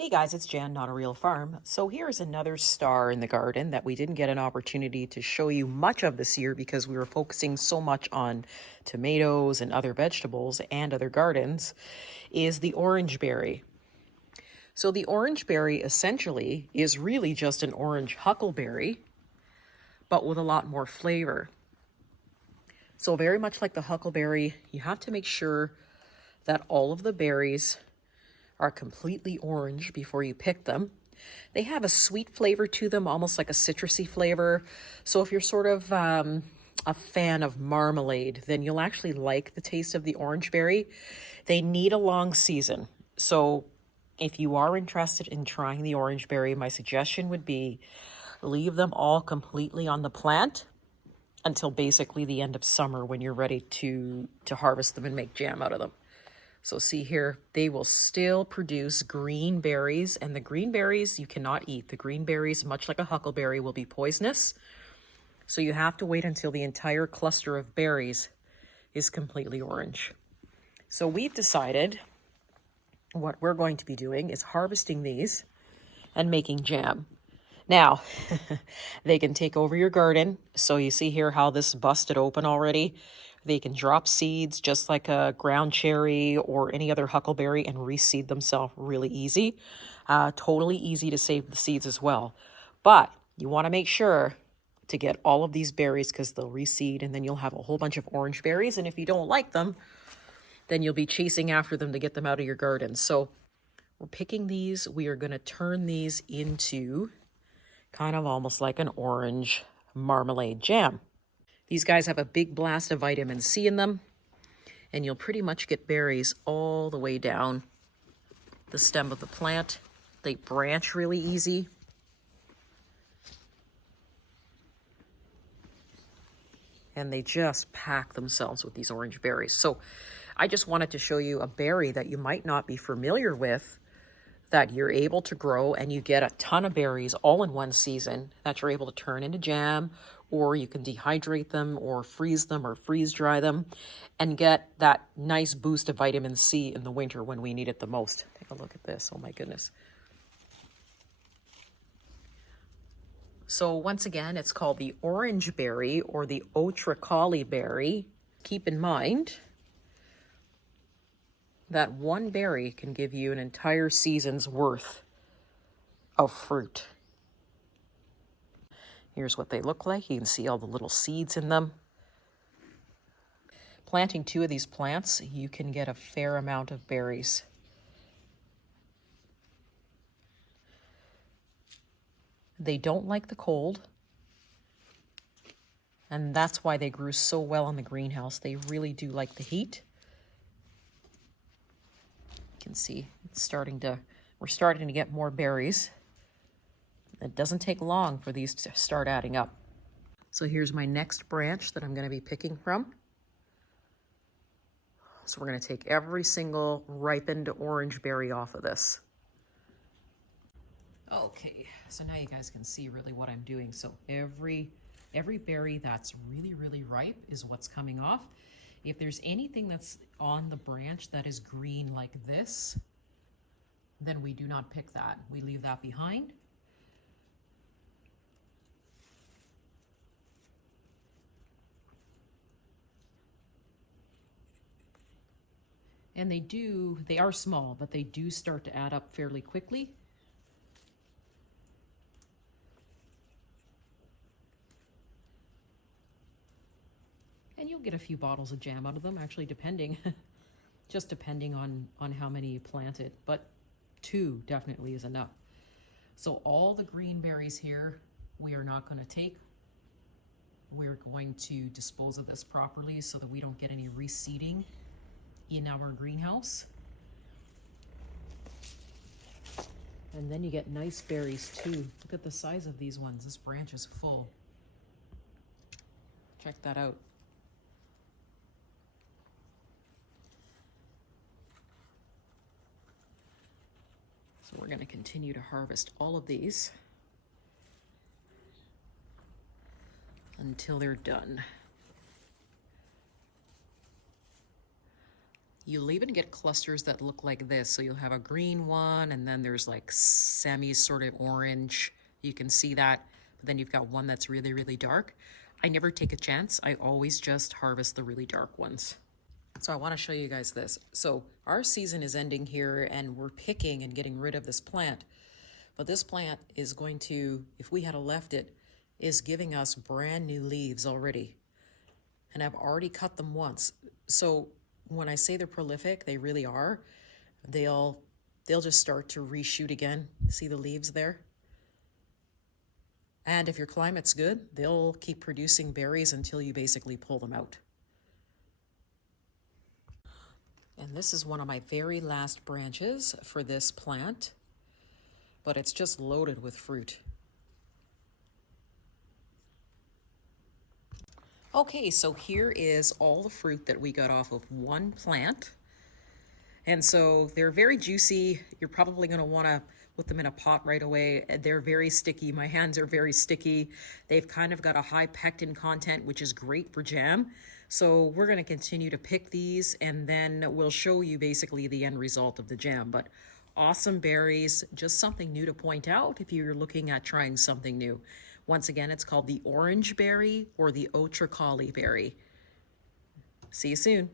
Hey guys, it's Jan, Not a Real Farm. So here's another star in the garden that we didn't get an opportunity to show you much of this year because we were focusing so much on tomatoes and other vegetables and other gardens, is the orange berry. So the orange berry essentially is really just an orange huckleberry, but with a lot more flavor. So very much like the huckleberry, you have to make sure that all of the berries are completely orange before you pick them. They have a sweet flavor to them, almost like a citrusy flavor. So if you're sort of a fan of marmalade, then you'll actually like the taste of the orange berry. They need a long season. So if you are interested in trying the orange berry, my suggestion would be leave them all completely on the plant until basically the end of summer when you're ready to harvest them and make jam out of them. So see here, they will still produce green berries, and the green berries you cannot eat. The green berries, much like a huckleberry, will be poisonous. So you have to wait until the entire cluster of berries is completely orange. So we've decided what we're going to be doing is harvesting these and making jam. Now, they can take over your garden. So you see here how this busted open already. They can drop seeds just like a ground cherry or any other huckleberry and reseed themselves really easy. Totally easy to save the seeds as well. But you want to make sure to get all of these berries because they'll reseed and then you'll have a whole bunch of orange berries. And if you don't like them, then you'll be chasing after them to get them out of your garden. So we're picking these. We are going to turn these into kind of almost like an orange marmalade jam. These guys have a big blast of vitamin C in them, and you'll pretty much get berries all the way down the stem of the plant. They branch really easy. And they just pack themselves with these orange berries. So I just wanted to show you a berry that you might not be familiar with that you're able to grow, and you get a ton of berries all in one season that you're able to turn into jam, or you can dehydrate them or freeze them or freeze dry them and get that nice boost of vitamin C in the winter when we need it the most. Take a look at this. Oh my goodness. So once again, it's called the orange berry or the OTRICOLI berry. Keep in mind that one berry can give you an entire season's worth of fruit. Here's what they look like. You can see all the little seeds in them. Planting 2 of these plants, you can get a fair amount of berries. They don't like the cold, and that's why they grew so well in the greenhouse. They really do like the heat. You can see it's we're starting to get more berries. It doesn't take long for these to start adding up. So here's my next branch that I'm going to be picking from. So we're going to take every single ripened orange berry off of this. Okay, so now you guys can see really what I'm doing. So every berry that's really, really ripe is what's coming off. If there's anything that's on the branch that is green like this, then we do not pick that. We leave that behind. And they are small, but they do start to add up fairly quickly. And you'll get a few bottles of jam out of them, actually, just depending on how many you planted. But 2 definitely is enough. So all the green berries here, we are not going to take. We're going to dispose of this properly so that we don't get any reseeding in our greenhouse. And then you get nice berries too. Look at the size of these ones. This branch is full. Check that out. So we're going to continue to harvest all of these until they're done. You'll even get clusters that look like this. So you'll have a green one, and then there's like semi sort of orange. You can see that. But then you've got one that's really, really dark. I never take a chance. I always just harvest the really dark ones. So I want to show you guys this. So our season is ending here, and we're picking and getting rid of this plant. But this plant is going to, if we had left it, is giving us brand new leaves already. And I've already cut them once. So when I say they're prolific, they really are. They'll just start to reshoot again. See the leaves there? And if your climate's good, they'll keep producing berries until you basically pull them out. And this is one of my very last branches for this plant, but it's just loaded with fruit. Okay, so here is all the fruit that we got off of one plant. And so they're very juicy. You're probably going to want to put them in a pot right away. They're very sticky. My hands are very sticky. They've kind of got a high pectin content, which is great for jam. So we're going to continue to pick these, and then we'll show you basically the end result of the jam. But awesome berries, just something new to point out if you're looking at trying something new. Once again, it's called the orange berry or the OTRICOLI berry. See you soon.